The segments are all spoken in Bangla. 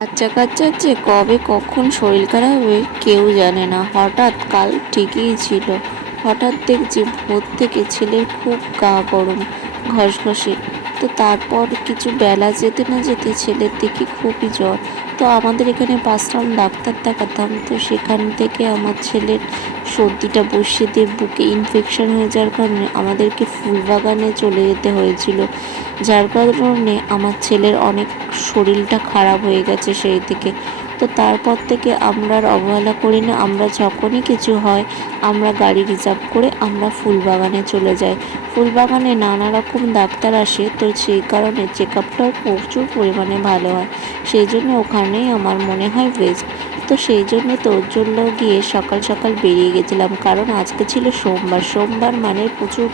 বাচ্চা কাচ্চার যে কবে কখন শরীর খারাপ হবে কেউ জানে না। হঠাৎ কাল ঠিকই ছিল, হঠাৎ দেখছি ভোর থেকে ছেলের খুব গা গরম, ঘসঘসে। তো তারপর কিছু বেলা যেতে না যেতে ছেলের দেখি খুবই জ্বর। তো আমাদের এখানে পাঁচটাম ডাক্তার দেখাতাম, তো সেখান থেকে আমার ছেলের সর্দিটা বসিয়ে দিয়ে বুকে ইনফেকশন হয়ে যাওয়ার কারণে আমাদেরকে ফুলবাগানে চলে যেতে হয়েছিল। যার কারণে আমার ছেলের অনেক শরীরটা খারাপ হয়ে গেছে সেই থেকে। তো তারপর থেকে আমরা আর অবহেলা করি না, আমরা যখনই কিছু হয় আমরা গাড়ি রিজার্ভ করে আমরা ফুলবাগানে চলে যাই। ফুলবাগানে নানা রকম ডাক্তার আসে, তো সেই কারণে চেক আপটাও প্রচুর পরিমাণে ভালো হয়। সেই জন্য ওখানেই আমার মনে হয় বেস্ট। তো সেই জন্য তোর জন্য গিয়ে সকাল সকাল বেরিয়ে গেছিলাম, কারণ আজকে ছিল সোমবার। সোমবার মানে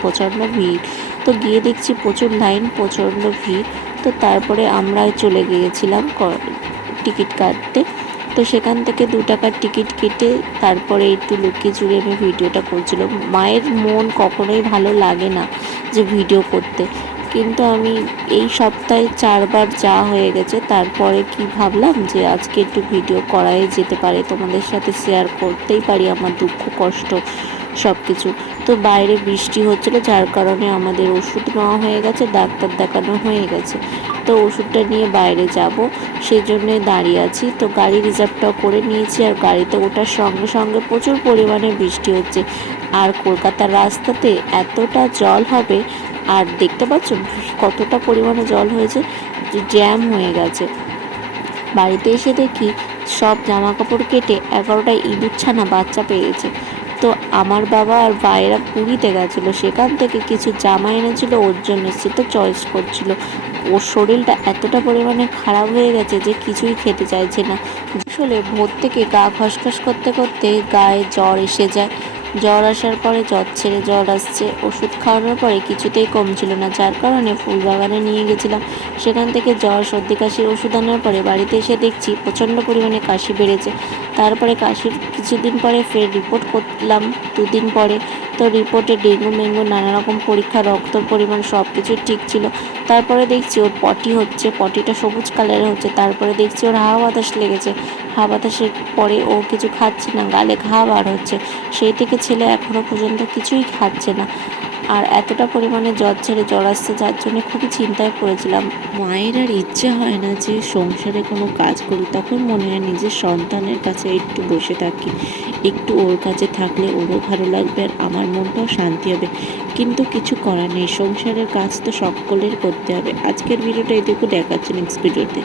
প্রচণ্ড ভিড়। তো গিয়ে দেখছি প্রচুর লাইন, প্রচণ্ড ভিড়। তো তারপরে আমরা চলে গিয়েছিলাম টিকিট কাটতে। তো সেখান থেকে 2 টাকার টিকিট কেটে তারপরে একটু লুকিয়ে চুরিয়ে আমি ভিডিওটা করছিলাম। মায়ের মন কখনোই ভালো লাগে না যে ভিডিও করতে, কিন্তু আমি এই সপ্তাহে 4বার যা হয়ে গেছে, তারপরে কি ভাবলাম যে আজকে একটু ভিডিও করাই যেতে পারে, তোমাদের সাথে শেয়ার করতেই পারি আমার দুঃখ কষ্ট সব কিছু। তো বাইরে বৃষ্টি হচ্ছিলো, যার কারণে আমাদের ওষুধ নেওয়া হয়ে গেছে, ডাক্তার দেখানো হয়ে গেছে। তো ওষুধটা নিয়ে বাইরে যাব, সেই জন্যে দাঁড়িয়ে আছি। তো গাড়ি রিজার্ভটাও করে নিয়েছি, আর গাড়িতে ওঠার সঙ্গে সঙ্গে প্রচুর পরিমাণে বৃষ্টি হচ্ছে। আর কলকাতার রাস্তাতে এতটা জল হবে, আর দেখতে পাচ্ছ কতটা পরিমাণে জল হয়েছে, যে জ্যাম হয়ে গেছে। বাড়িতে এসে দেখি সব জামা কাপড় কেটে 11টা ইঁদুর ছানা বাচ্চা পেয়েছে। তো আমার বাবা আর ভাইয়েরা পুরীতে গেছিলো, সেখান থেকে কিছু জামা এনেছিল ওর জন্য, সেটা চয়েস করছিল। ওর শরীরটা এতটা পরিমাণে খারাপ হয়ে গেছে যে কিছুই খেতে চাইছে না। আসলে ভোর থেকে গা খসখস করতে করতে গায়ে জ্বর এসে যায়। জ্বর আসার পরে জ্বর ছেড়ে জ্বর আসছে, ওষুধ খাওয়ানোর পরে কিছুতেই কমছিল না, যার কারণে ফুলবাগানে নিয়ে গেছিলাম। সেখান থেকে জ্বর সর্দি কাশির ওষুধ আনার পরে বাড়িতে এসে দেখছি প্রচণ্ড পরিমাণে কাশি বেড়েছে। তারপরে কাশির কিছুদিন পরে ফের রিপোর্ট করলাম 2 দিন পরে। তো রিপোর্টে ডেঙ্গু মেঙ্গু নানা রকম পরীক্ষা, রক্তর পরিমাণ সব কিছু ঠিক ছিল। তারপরে দেখছি ওর পটি হচ্ছে, পটিটা সবুজ কালারের হচ্ছে। তারপরে দেখছি ওর হাওয়া বাতাস লেগেছে, হাওয়া বাতাসের পরে ও কিছু খাচ্ছে না, গালে ঘা বার হচ্ছে। সেই থেকে ছেলে এখনও পর্যন্ত কিছুই খাচ্ছে না। আর এতটা পরিমাণে জ্বর ছেড়ে জ্বর আসছে, যার জন্য খুবই চিন্তায় পড়েছিলাম। মায়ের আর ইচ্ছে হয় না যে সংসারে কোনো কাজ করি, তখন মনে হয় নিজের সন্তানের কাছে একটু বসে থাকি, একটু ওর কাছে থাকলে ওরও ভালো লাগবে আর আমার মনটাও শান্তি হবে। কিন্তু কিছু করার নেই, সংসারের কাজ তো সকলের করতে হবে। আজকের ভিডিওটা এটুকু, দেখাচ্ছি নেক্সট ভিডিওতে।